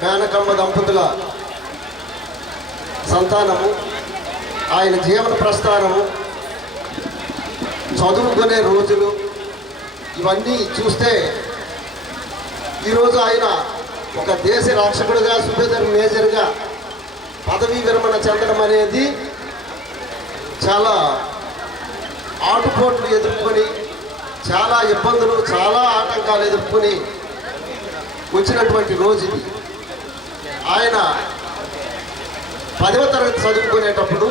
మేనకమ్మ దంపతుల సంతానము, ఆయన జీవన ప్రస్థానము, చదువుకునే రోజులు ఇవన్నీ చూస్తే ఈరోజు ఆయన ఒక దేశ రక్షకుడిగా, సుబేదార్ మేజర్గా పదవీ విరమణ చెందడం అనేది చాలా ఆటుపోట్లు ఎదుర్కొని, చాలా ఇబ్బందులు, చాలా ఆటంకాలు ఎదుర్కొని వచ్చినటువంటి రోజు ఇది. ఆయన 10వ తరగతి చదువుకునేటప్పుడు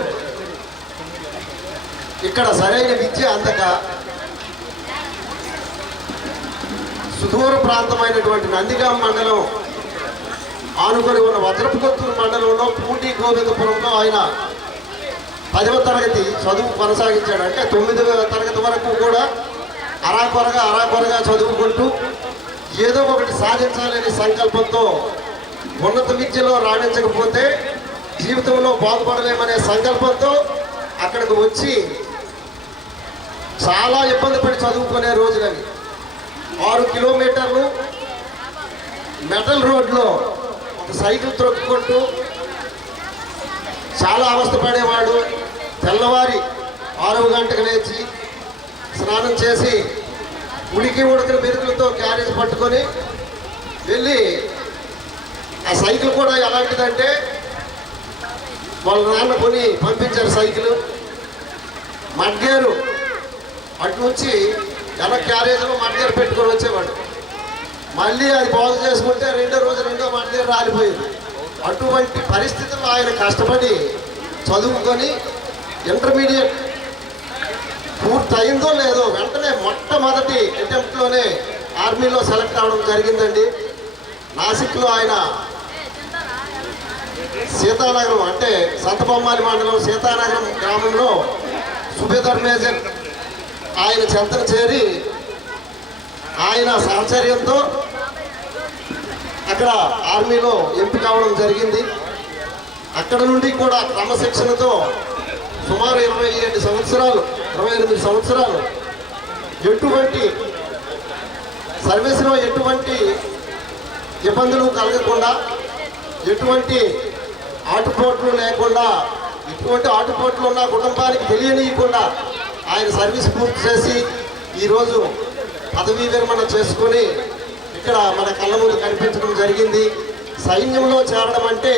ఇక్కడ సరైన విద్య అందక సుదూర ప్రాంతమైనటువంటి నందిగాం మండలం ఆనుకొని ఉన్న వజ్రపుకొత్తూరు మండలంలో పూటి గోవిందపురంలో ఆయన 10వ తరగతి చదువు కొనసాగించాడు. అంటే 9వ తరగతి వరకు కూడా అరాకొరగా చదువుకుంటూ ఏదో ఒకటి సాధించాలనే సంకల్పంతో, ఉన్నత విద్యలో రాణించకపోతే జీవితంలో బాగుపడలేమనే సంకల్పంతో అక్కడికి వచ్చి చాలా ఇబ్బంది పడి చదువుకునే రోజులని. 6 కిలోమీటర్లు మెటల్ రోడ్లో ఒక సైకిల్ త్రొక్కుంటూ చాలా అవస్థపడేవాడు. తెల్లవారి 6 గంటకు లేచి స్నానం చేసి ఉడికిన మెరుగులతో క్యారేజ్ పట్టుకొని వెళ్ళి, ఆ సైకిల్ కూడా ఎలాంటిదంటే వాళ్ళ నాన్న కొని పంపించారు సైకిల్. మడ్గేరు అటు నుంచి ఎలా క్యారేజ్లో మడ్గేరు పెట్టుకొని వచ్చేవాడు. మళ్ళీ అది బాగు చేసుకుంటే రెండో మడ్గేరు రాలిపోయింది. అటువంటి పరిస్థితుల్లో ఆయన కష్టపడి చదువుకొని ఇంటర్మీడియట్ పూర్తయిందో లేదో వెంటనే మొట్టమొదటి అటెంప్ట్లోనే ఆర్మీలో సెలెక్ట్ అవ్వడం జరిగిందండి. నాసిక్లో ఆయన సీతానగరం, అంటే సంతబొమ్మాలి మండలం సీతానగరం గ్రామంలో సుబేదార్ మేజర్ ఆయన చెంతన చేరి ఆయన సహచర్యంతో అక్కడ ఆర్మీలో ఎంపిక అవడం జరిగింది. అక్కడ నుండి కూడా క్రమశిక్షణతో సుమారు 28 సంవత్సరాలు ఎటువంటి సర్వీస్లో ఎటువంటి ఇబ్బందులు కలగకుండా, ఎటువంటి ఆటుపోట్లు లేకుండా, ఎటువంటి ఆటుపోట్లు ఉన్న కుటుంబానికి తెలియనీయకుండా ఆయన సర్వీస్ పూర్తి చేసి ఈరోజు పదవీ విరమణ చేసుకొని ఇక్కడ మన కళ్ళ ముందు కనిపించడం జరిగింది. సైన్యంలో చేరడం అంటే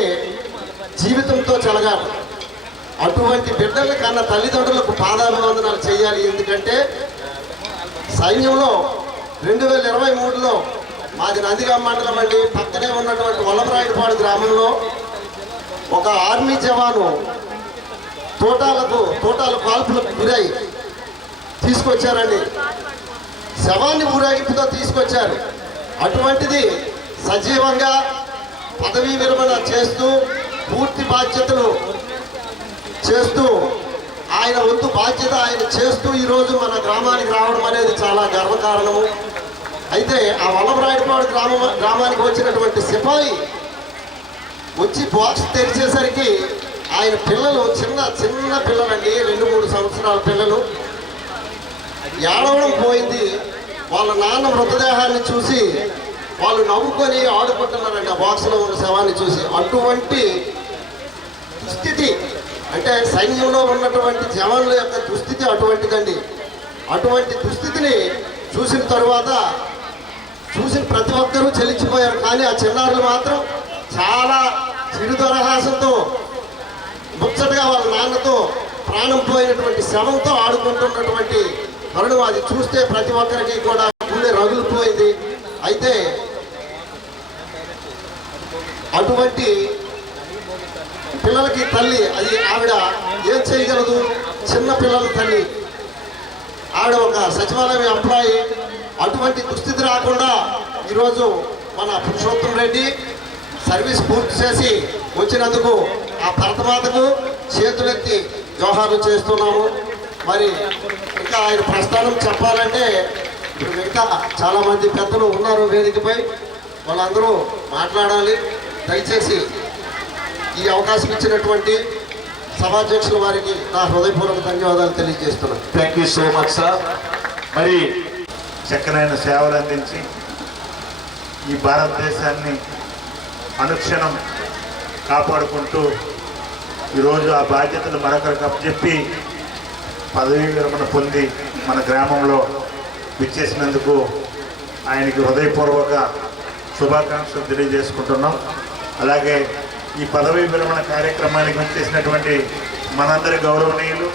జీవితంతో చెలగాలి. అటువంటి బిడ్డల కన్నా తల్లిదండ్రులకు పాదాభివందనాలు చేయాలి. ఎందుకంటే సైన్యంలో 2023లో మాది నందిగాం మండలం అండి, పక్కనే ఉన్నటువంటి వల్లభరాయుడుపాడు గ్రామంలో ఒక ఆర్మీ జవాను తోటాల కాల్పులకు గురై తీసుకొచ్చారండి. శవాన్ని ఊరేగింపుతో తీసుకొచ్చారు. అటువంటిది సజీవంగా పదవీ విరమణ చేస్తూ పూర్తి బాధ్యతలు చేస్తూ ఆయన వంతు బాధ్యత ఆయన చేస్తూ ఈరోజు మన గ్రామానికి రావడం అనేది చాలా గర్వకారణము. అయితే ఆ వల్లభరాయుడుపాడు గ్రామానికి వచ్చినటువంటి సిపాయి వచ్చి బాక్స్ తెరిచేసరికి ఆయన పిల్లలు చిన్న పిల్లలండి, 2-3 సంవత్సరాల పిల్లలు, ఏడవడం పోయింది. వాళ్ళ నాన్న మృతదేహాన్ని చూసి వాళ్ళు నవ్వుకొని ఆడుకుంటున్నారండి ఆ బాక్స్లో ఉన్న శవాన్ని చూసి. అటువంటి దుస్థితి, అంటే సైన్యంలో ఉన్నటువంటి జవాన్ల యొక్క దుస్థితి అటువంటిదండి. అటువంటి దుస్థితిని చూసిన తర్వాత చూసిన ప్రతి ఒక్కరూ చెల్లించిపోయారు. కానీ ఆ చిన్నారులు మాత్రం చాలా చిరుదరహాసంతో ముచ్చటగా వాళ్ళ నాన్నతో ప్రాణం పోయినటువంటి శవంతో ఆడుకుంటున్నటువంటి తరుణం అది చూస్తే ప్రతి ఒక్కరికి కూడా గుండె రగులిపోయింది. అయితే అటువంటి పిల్లలకి తల్లి, అది ఆవిడ ఏం చేయగలదు? చిన్న పిల్లల తల్లి, ఆవిడ ఒక సచివాలయం ఎంప్లాయీ. అటువంటి దుస్థితి రాకుండా ఈరోజు మన పురుషోత్తం రెడ్డి సర్వీస్ పూర్తి చేసి వచ్చినందుకు ఆ భరతమాతకు చేతులెత్తి జోహార్లు చేస్తున్నాము. మరి ఇంకా ఆయన ప్రస్థానం చెప్పాలంటే ఇప్పుడు మిగతా చాలామంది పెద్దలు ఉన్నారు వేదికపై, వాళ్ళందరూ మాట్లాడాలి. దయచేసి ఈ అవకాశం ఇచ్చినటువంటి సభాధ్యక్షుల వారికి నా హృదయపూర్వక ధన్యవాదాలు తెలియజేస్తున్నాను. Thank you so much sir. మరి చక్కనైన సేవలు అందించి ఈ భారతదేశాన్ని అనుక్షణం కాపాడుకుంటూ ఈరోజు ఆ బాధ్యతలు మరొకరికి అప్పచెప్పి పదవీ విరమణ పొంది మన గ్రామంలో విచ్చేసినందుకు ఆయనకి హృదయపూర్వక శుభాకాంక్షలు తెలియజేసుకుంటున్నాం. అలాగే ఈ పదవీ విరమణ కార్యక్రమానికి విచ్చేసినటువంటి మనందరి గౌరవనీయులు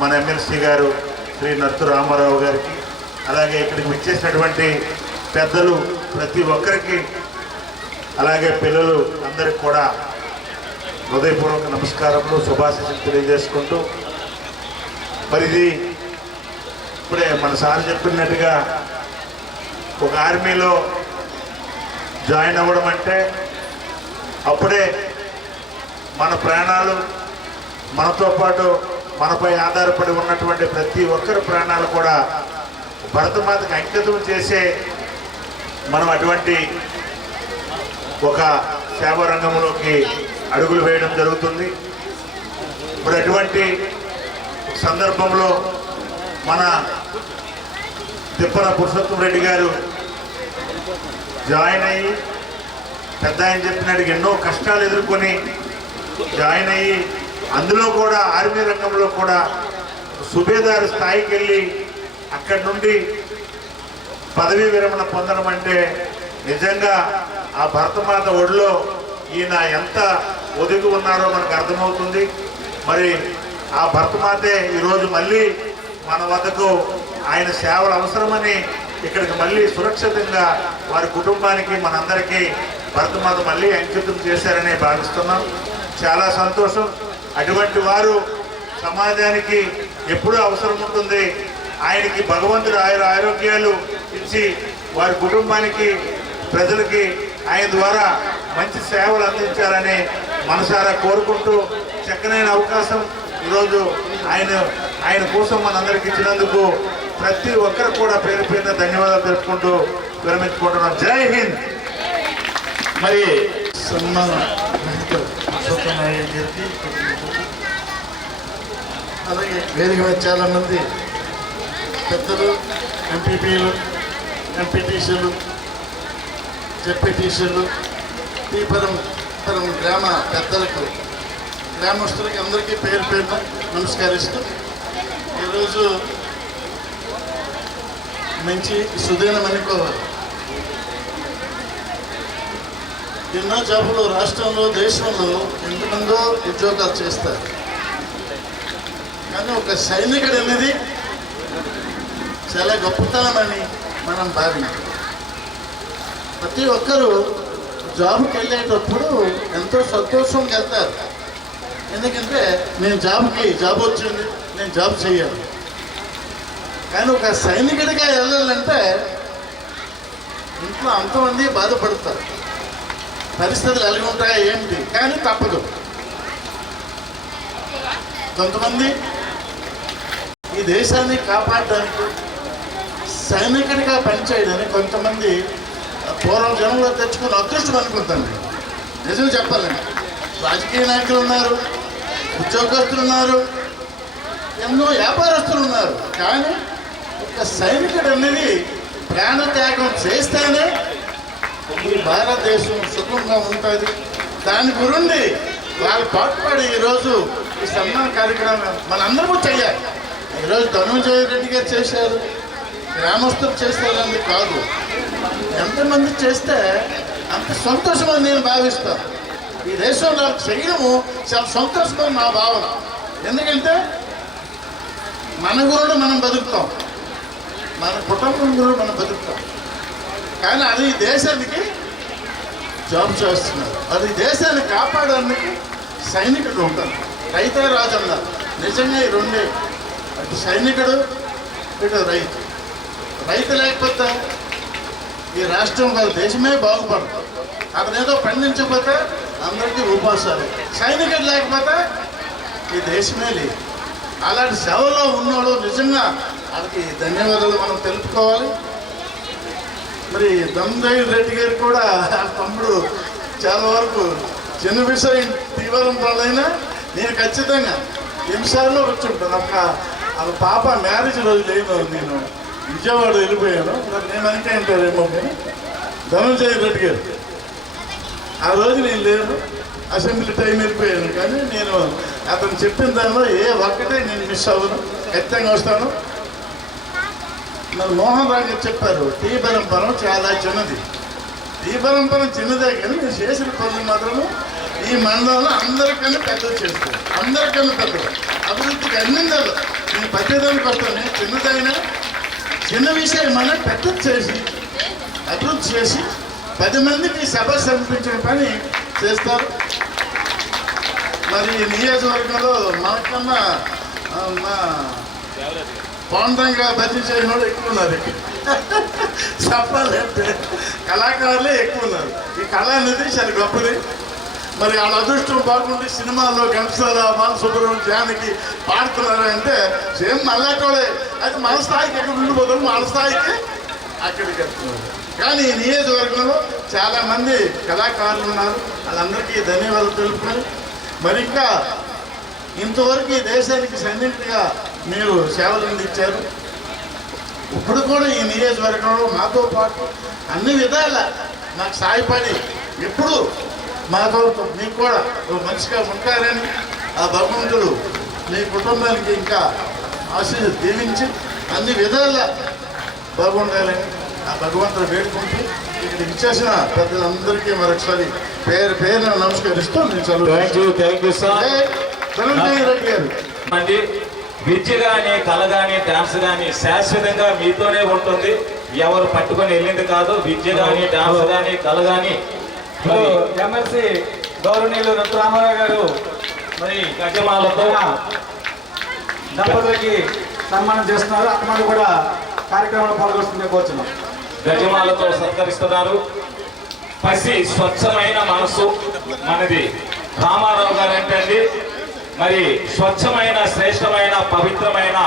మన ఎమ్మెల్సీ గారు శ్రీ నత్తు రామారావు గారికి, అలాగే ఇక్కడికి విచ్చేసినటువంటి పెద్దలు ప్రతి ఒక్కరికి, అలాగే పిల్లలు అందరికి కూడా హృదయపూర్వక నమస్కారములు శుభాశీస్సులు తెలియజేసుకుంటూ, మరి ఇది ఇప్పుడే మన సార్ చెప్పినట్టుగా ఒక ఆర్మీలో జాయిన్ అవ్వడం అంటే అప్పుడే మన ప్రాణాలు, మనతో పాటు మనపై ఆధారపడి ఉన్నటువంటి ప్రతి ఒక్కరి ప్రాణాలు కూడా భరతమాతకి అంకితం చేసే మనం అటువంటి ఒక సేవా రంగంలోకి అడుగులు వేయడం జరుగుతుంది. ఇప్పుడు అటువంటి సందర్భంలో మన తిప్పన పురుషోత్తం రెడ్డి గారు జాయిన్ అయ్యి పెద్ద ఆయన చెప్పినట్టుగా ఎన్నో కష్టాలు ఎదుర్కొని జాయిన్ అయ్యి అందులో కూడా ఆర్మీ రంగంలో కూడా సుబేదారు స్థాయికి వెళ్ళి అక్కడి నుండి పదవీ విరమణ పొందడం అంటే నిజంగా ఆ భరతమాత ఒడిలో ఈయన ఎంత ఒదిగి ఉన్నారో మనకు అర్థమవుతుంది. మరి ఆ భరతమాతే ఈరోజు మళ్ళీ మన వద్దకు ఆయన సేవలు అవసరమని ఇక్కడికి మళ్ళీ సురక్షితంగా వారి కుటుంబానికి మనందరికీ భరతమాత మళ్ళీ అంకితం చేశారని భావిస్తున్నాం. చాలా సంతోషం. అటువంటి వారు సమాజానికి ఎప్పుడూ అవసరం ఉంటుంది. ఆయనకి భగవంతుడు ఆరోగ్యాలు ఇచ్చి వారి కుటుంబానికి ప్రజలకి ఆయన ద్వారా మంచి సేవలు అందించాలని మనసారా కోరుకుంటూ చక్కనైన అవకాశం ఈరోజు ఆయన కోసం మనందరికి ఇచ్చినందుకు ప్రతి ఒక్కరు కూడా పేరు పేరున ధన్యవాదాలు తెలుపుకుంటూ విరమించుకుంటున్నాం. జై హింద్. మరి సన్మాన అలాగే వేదిక మీద చాలామంది పెద్దలు, ఎంపీపీలు, ఎంపీటీసీలు, జెడ్పీటీసీలు, పరం గ్రామ పెద్దలకు, గ్రామస్తులకి అందరికీ పేరు పేరున నమస్కరిస్తూ ఈరోజు మంచి సుదీనం అనుకోవాలి. ఎన్నో జాబులు రాష్ట్రంలో, దేశంలో ఎంతమందో ఉద్యోగాలు చేస్తారు. కానీ ఒక సైనికుడు అనేది చాలా గొప్పతనమని మనం భావించాం. ప్రతి ఒక్కరూ జాబ్కి వెళ్ళేటప్పుడు ఎంతో సంతోషంగా వెళ్తారు. ఎందుకంటే జాబ్ వచ్చింది, నేను జాబ్ చేయాలి. కానీ ఒక సైనికుడిగా వెళ్ళాలంటే ఇంట్లో అంతమంది బాధపడతారు. పరిస్థితులు ఎలా ఉంటాయో ఏంటి, కానీ తప్పదు. కొంతమంది ఈ దేశాన్ని కాపాడడానికి, సైనికుడిగా పనిచేయడానికి కొంతమంది పూర్వం జనంలో తెచ్చుకుని అదృష్టం అనుకుంటాను. నిజం చెప్పాలండి, రాజకీయ నాయకులు ఉన్నారు, ఉద్యోగస్తులు ఉన్నారు, ఎన్నో వ్యాపారస్తులు ఉన్నారు. కానీ ఒక సైనికుడు అనేది ప్రాణత్యాగం చేస్తేనే ఈ భారతదేశం సుఖంగా ఉంటుంది. దాని గురించి వాళ్ళు పాటుపడి ఈరోజు ఈ సన్మాన కార్యక్రమం మనందరూ చేయాలి. ఈరోజు ధనంజయ రెడ్డి గారు చేశారు, గ్రామస్తులు చేస్తారని కాదు, ఎంతమంది చేస్తే అంత సంతోషమని నేను భావిస్తాను. ఈ దేశంలో చేయడము చాలా సంతోషమని నా భావన. ఎందుకంటే మన గురుడు మనం బతుకుతాం, మన కుటుంబం గురుడు మనం బతుకుతాం. కానీ అది దేశానికి జాబ్ చేస్తున్నారు. అది దేశాన్ని కాపాడడానికి సైనికుడు ఉంటారు. రైతే రాజు అన్నారు. నిజంగా ఈ రెండే, అటు సైనికుడు, ఇటు రైతు. రైతు లేకపోతే ఈ రాష్ట్రం, వాళ్ళ దేశమే బాగుపడదు. అతనేదో పండించకపోతే అందరికీ ఉపాసాలు. సైనికుడు లేకపోతే ఈ దేశమే లేదు. అలాంటి సేవలో ఉన్నవాడు నిజంగా వాళ్ళకి ధన్యవాదాలు మనం తెలుపుకోవాలి. మరి ధనంజయ రెడ్డి గారు కూడా తమ్ముడు చాలా వరకు చిన్న విషయం తీవ్రం పనులైనా నేను ఖచ్చితంగా నిమిషాల్లో వచ్చుంటాను. వాళ్ళ పాప మ్యారేజ్ రోజు లేదు, నేను విజయవాడ వెళ్ళిపోయాను. నేను అంటే అంటారేమో కానీ ధనంజయ రెడ్డి గారు ఆ రోజు నేను లేను, అసెంబ్లీ టైం వెళ్ళిపోయాను. కానీ నేను అతను చెప్పిన దానిలో ఒక్కటే నేను మిస్ అవ్వను, ఖచ్చితంగా వస్తాను. మరి మోహన్ రావు గారు చెప్పారు టీబరంపురం చాలా చిన్నది. టీబరంపురం చిన్నదే కానీ మీరు చేసిన పనులు మాత్రము ఈ మండలంలో అందరికన్నా పెద్దది చేస్తారు, అందరికన్నా పెద్దది. అభివృద్ధికి అన్ని నేను ప్రతిదానికి వస్తాను. చిన్నదైనా చిన్న విషయం మన పెద్దది చేసి అభివృద్ధి చేసి 10 మందికి సభ సమర్పించిన పని చేస్తారు. మరి నియోజకవర్గంలో మనకన్నా మా పాండంగా భజన చేసిన వాళ్ళు ఎక్కువ ఉన్నారు. చెప్పాలంటే కళాకారులే ఎక్కువ ఉన్నారు. ఈ కళ అనేది చాలా గొప్పది. మరి వాళ్ళ అదృష్టం బాగుండి సినిమాల్లో ఘంటసాల, బాలసుబ్రహ్మణ్యం, జానకి పాడుతున్నారు అంటే సేమ్ మళ్ళాటోడే. అది మన స్థాయికి ఎక్కడ ఉండిపోతారు, మన స్థాయికి అక్కడికి వెళ్తున్నారు. కానీ ఈ నియోజకవర్గంలో చాలామంది కళాకారులు ఉన్నారు, వాళ్ళందరికీ ధన్యవాదాలు తెలుపుకొని మరి ఇంకా ఇంతవరకు ఈ దేశానికి సన్నిహితంగా మీరు సేవలు అందించారు. ఇప్పుడు కూడా ఈ నియోజకవర్గంలో మాతో పాటు అన్ని విధాల నాకు సాయపడి ఎప్పుడు మాతో మీకు కూడా మంచిగా ఉంటారని ఆ భగవంతుడు మీ కుటుంబానికి ఇంకా ఆశీస్సు దీవించి అన్ని విధాల బాగుండాలని ఆ భగవంతుడు వేడుకుంటూ ఇక్కడ ఇచ్చేసిన పెద్దలందరికీ మరొకసారి పేరు పేరున నమస్కరిస్తూ నేను thank you sir. Dhananjaya Reddy గారు. విద్య కానీ కళ కానీ డాన్స్ కానీ శాశ్వతంగా మీతోనే ఉంటుంది. ఎవరు పట్టుకొని వెళ్ళింది కాదు. విద్య కానీ డాన్స్ కానీ కళ కానీ. ఎమ్మెల్సీ గౌరవనీయులు రామారావు గారు మరి గజమాలతో దంపతులకి సన్మానం చేస్తున్నారు. అతను కూడా కార్యక్రమంలో పాల్గొస్తుందే కోరుచున్నాం. గజమాలతో సత్కరిస్తున్నారు. పసి స్వచ్ఛమైన మనసు మనది. రామారావు గారు అంటే మరి స్వచ్ఛమైన శ్రేష్టమైన పవిత్రమైన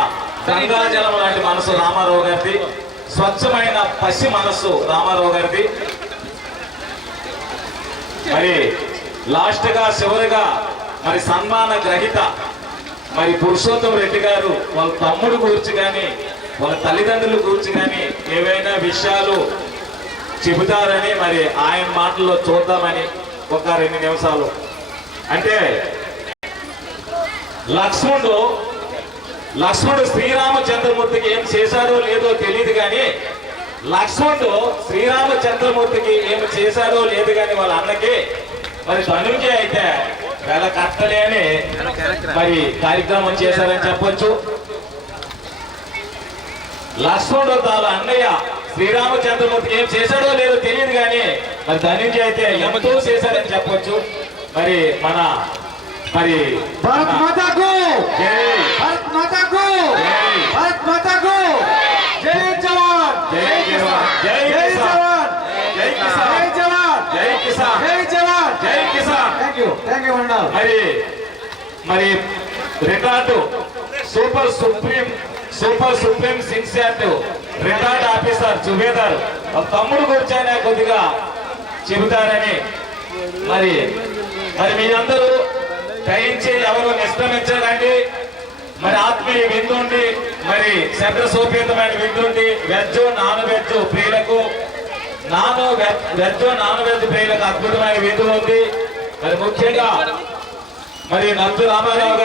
గంగాజలం లాంటి మనసు రామారావు గారిది. స్వచ్ఛమైన పసి మనస్సు రామారావు గారిది. మరి లాస్ట్ గా చివరిగా మరి సన్మాన గ్రహీత మరి పురుషోత్తం రెడ్డి గారు వాళ్ళ తమ్ముడు గురించి కానీ వాళ్ళ తల్లిదండ్రుల గురించి కానీ ఏవైనా విషయాలు చెబుతారని మరి ఆయన మాటల్లో చూద్దామని ఒక 2 నిమిషాలు. అంటే లక్ష్మణుడు శ్రీరామచంద్రమూర్తికి ఏం చేశాడో లేదో తెలియదు కానీ లక్ష్మణుడు శ్రీరామచంద్రమూర్తికి ఏమి చేశాడో లేదు కానీ వాళ్ళ అన్నకి మరి ధనుంజయ అయితే వేళ కట్టలే అని మరి కార్యక్రమం చేశారని చెప్పొచ్చు. లక్ష్మణుడు తాను అన్నయ్య శ్రీరామచంద్రమూర్తికి ఏం చేశాడో లేదో తెలియదు కానీ మరి ధనుంజయ అయితే ఎంతో చేశారని చెప్పొచ్చు. మరి మన మరి భారత్ మాతాకు భారత్ మాతాకు భారత్ మాతాకు జై జవాన్ జై జవాన్ జై జై జవాన్ జై కిసాన్ జై జవాన్ జై కిసాన్ జై జవాన్ జై కిసాన్. Thank you Mandal. మరి retired super supreme sincere retired officer సుబేదార్ తమ్ముడు కూర్చొని కొద్దిగా చెబుతారని మరి మీరందరూ గ్రహించి ఎవరు నిష్క్రమించారండి. మరి ఆత్మీయ విందుండి మరి శబ్ద సోపేతమైన విందుండి వెజ్ నాన్ వెజ్ ప్రియులకు వెజ్ నాన్ వెజ్ ప్రియులకు అద్భుతమైన విందు ఉంది. మరి ముఖ్యంగా మరి నందు రామారావు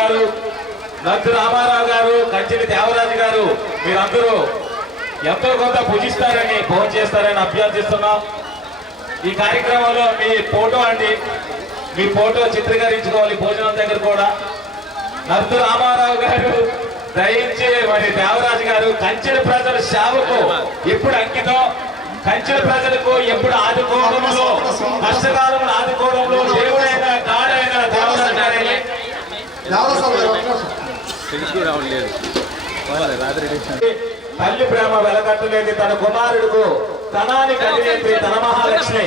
గారు కంచిలి దేవరాజు గారు మీరందరూ ఎంతో కొంత పూజిస్తారని భోజనం చేస్తారని అభ్యర్థిస్తున్నాం. ఈ కార్యక్రమంలో మీ ఫోటో అండి, మీ ఫోటో చిత్రీకరించుకోవాలి భోజనం దగ్గర కూడా. నందు రామారావు గారు దయించి మరి దేవరాజు గారు కంచెల ప్రజల సేవకు ఎప్పుడు అంకితం, కంచెల ప్రజలకు ఎప్పుడు ఆదుకోవడంలో కష్టకాలంలో ఆదుకోవడంలో దేవుడైన గాడైన దేవరాజు గారిని తల్లి ప్రేమ వెలకట్టలేని తన కుమారుడుకు తనానికి అధినేత్రి తన మహాలక్ష్మి,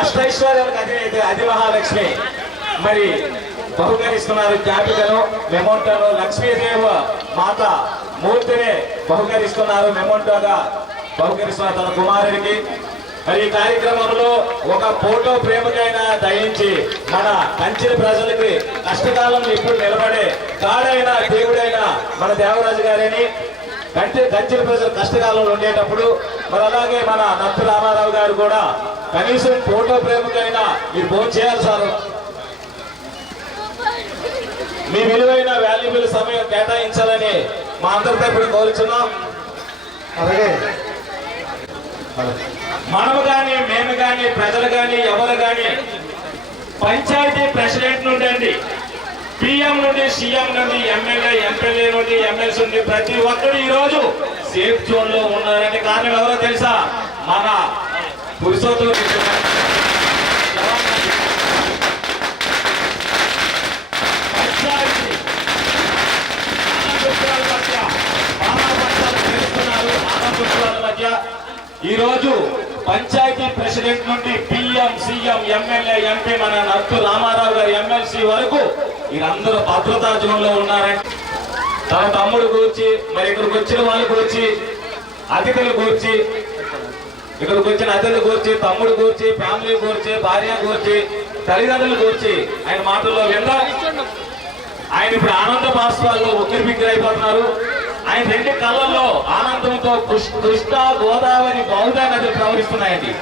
అష్టైశ్వర్యాలకు అధినేత్రి అది మహాలక్ష్మి మరి బహుకరిస్తున్నారు. జ్ఞాపికను మెమోంటోను లక్ష్మీదేవ మాత మూర్తిని బహుకరిస్తున్నారు, మెమోంటోగా బహుకరిస్తున్నారు తన కుమారుడికి. మరి ఈ కార్యక్రమంలో ఒక ఫోటో ప్రేమకైనా దయించి మన కంచెల ప్రజలకి కష్టకాలంలో ఇప్పుడు నిలబడే గాడైన దేవుడైన మన దేవరాజు గారిని కంచెల ప్రజలు కష్టకాలంలో ఉండేటప్పుడు మరి అలాగే మన నందు రామారావు గారు కూడా కనీసం ఫోటో ప్రేమకైనా మీరు భోజనం చేయాలి సార్. మీ విలువైన వాల్యుబుల్ సమయం కేటాయించాలని మా అందరి తరపున కోరుచున్నాం. అలాగే మనము కానీ మేము కానీ ప్రజలు కానీ ఎవరు కానీ పంచాయతీ ప్రెసిడెంట్ నుండి అండి, పిఎం నుండి, సీఎం నుండి, ఎమ్మెల్యే, ఎంపీఎల్ఏ నుండి, ఎమ్మెల్సీ నుండి ప్రతి ఒక్కరు ఈ రోజు సేఫ్ జోన్ లో ఉన్నారంటే కారణం ఎవరో తెలుసా? మన పురుషోత్తమ ఈ రోజు పంచాయతీ ప్రెసిడెంట్ నుండి పిఎం, సీఎం, ఎమ్మెల్యే, ఎంపీ, మన నత్తు రామారావు గారి ఎమ్మెల్సీ వరకు వీరందరూ భద్రతా జోన్ లో ఉన్నారంటే తన తమ్ముడు గురించి, మరి ఇక్కడికి వచ్చిన వాళ్ళ గురించి, అతిథుల గురించి, ఇక్కడికి వచ్చిన అతిథుల గురించి, తమ్ముడు గురించి, ఫ్యామిలీ గురించి, భార్య గురించి, తల్లిదండ్రుల గురించి ఆయన మాటల్లో విందా. ఆయన ఇప్పుడు ఆనంద బాష్పాల్లో ఉక్కిరి బిక్కిరి అయిపోతున్నారు. ఆయన రెండు కళ్ళల్లో ఆనందంతో కృష్ణా గోదావరి బహుదా నదులు ప్రవహిస్తున్నాయండి.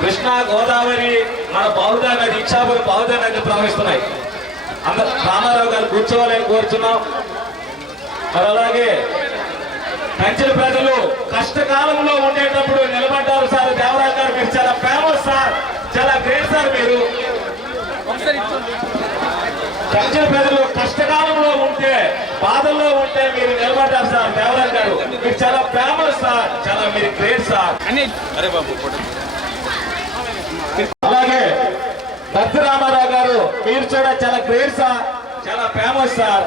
కృష్ణా గోదావరి మన బహుదా నది, ఇచ్చాపురం బహుదా నది ప్రవహిస్తున్నాయి. అందరూ రామారావు గారు కూర్చోవాలని కోరుచున్నాం. మరి అలాగే కంచెల ప్రజలు కష్టకాలంలో ఉండేటప్పుడు నిలబడ్డారు సార్. దేవరాజు గారు మీరు చాలా ఫేమస్ సార్, చాలా గ్రేట్ సార్. మీరు కంచెల ప్రజలు కష్టకాలంలో ఉంటే, బాధల్లో ఉంటే మీరు నిలబడ్డారు సార్. దేవరాజు గారు మీరు చాలా ఫేమస్ సార్, చాలా మీరు గ్రేట్ సార్. అలాగే దత్త రామారావు గారు మీరు కూడా చాలా గ్రేట్ సార్, చాలా ఫేమస్ సార్.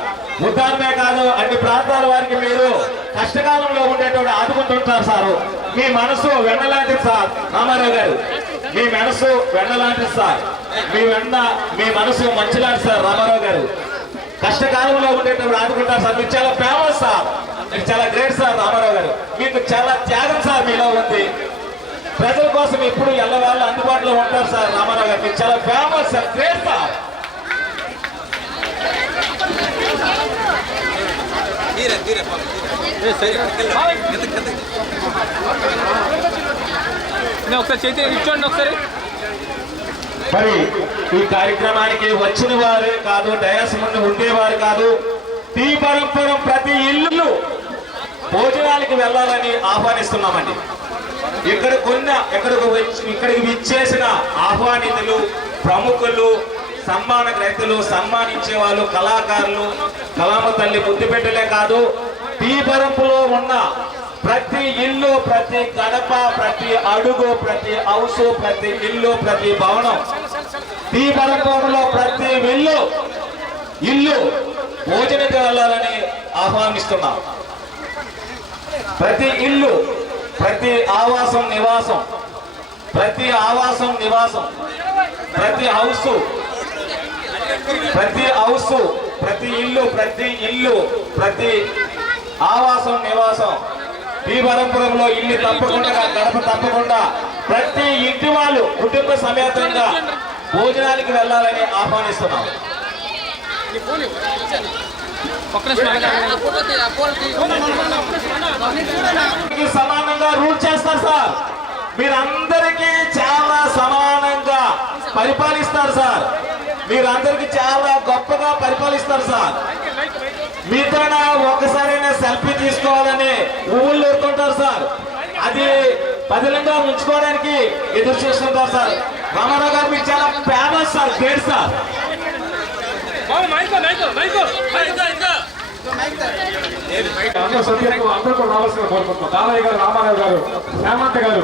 ఉద్దానమే కాదు అన్ని ప్రాంతాల వారికి మీరు కష్టకాలంలో ఉండేటువంటి ఆదుకుంటుంటారు సార్. మీ మనసు వెన్నలాంటిది సార్ రామారావు గారు, మీ మనసు వెన్నలాంటిది సార్. మీ మనసు మంచిలాంటి సార్ రామారావు గారు. కష్టకాలంలో ఉండేటప్పుడు ఆదుకుంటారు సార్. మీరు చాలా ఫేమస్ సార్, మీరు చాలా గ్రేట్ సార్ రామారావు గారు. మీకు చాలా త్యాగం సార్ మీలో ఉంది. ప్రజల కోసం ఇప్పుడు ఎల్లవాళ్ళు అందుబాటులో ఉంటారు సార్ రామారావు గారు. మీరు చాలా ఫేమస్ సార్, గ్రేట్ సార్. ఒకసారి చేతి ఇచ్చండి ఒకసారి. మరి ఈ కార్యక్రమానికి వచ్చిన వారే కాదు, డయాస్ ముందు ఉండేవారు కాదు, టీ పరంపరం ప్రతి ఇల్లు భోజనానికి వెళ్ళాలని ఆహ్వానిస్తున్నామండి. ఇక్కడికి విచ్చేసిన ఆహ్వానితులు, ప్రముఖులు, సన్మాన గ్రహీతలు, సన్మానించే వాళ్ళు, కళాకారులు, కళామ తల్లి ముద్దుపెట్టలే కాదు, టీ పరంపులో ఉన్న ప్రతి ఇల్లు, ప్రతి గడప, ప్రతి అడుగు, ప్రతి హౌస్, ప్రతి ఇల్లు, ప్రతి భవనం, టీ పరంపులో ప్రతి ఇల్లు భోజనకి వెళ్ళాలని ఆహ్వానిస్తున్నాం. ప్రతి ఇల్లు, ప్రతి ఆవాసం నివాసం, ప్రతి ఆవాసం నివాసం, ప్రతి హౌస్, ప్రతి ఇల్లు, ప్రతి ఆవాసం నివాసం, భీమవరంపురంలో ఇల్లు తప్పకుండా, గడప తప్పకుండా ప్రతి ఇంటి వాళ్ళు కుటుంబ సమేతంగా భోజనానికి వెళ్ళాలని ఆహ్వానిస్తున్నాం. సమానంగా రూల్ చేస్తారు సార్. మీరందరికీ చాలా సమానంగా పరిపాలిస్తారు సార్. మీరందరికీ చాలా గొప్పగా పరిపాలిస్తారు సార్. మీతో ఒకసారైనా సెల్ఫీ తీసుకోవాలని ఊళ్ళో ఎత్తుంటారు సార్. అది పదిలంగా ఉంచుకోవడానికి ఎదురు చూస్తుంటారు సార్. రామారావు గారు మీరు చాలా ఫేమస్ సార్, గ్రేట్ సార్. అందరూ రావాల్సిన కోరుకుంటున్నాం. రామయ్య గారు, రామారావు గారు, హేమంత్ గారు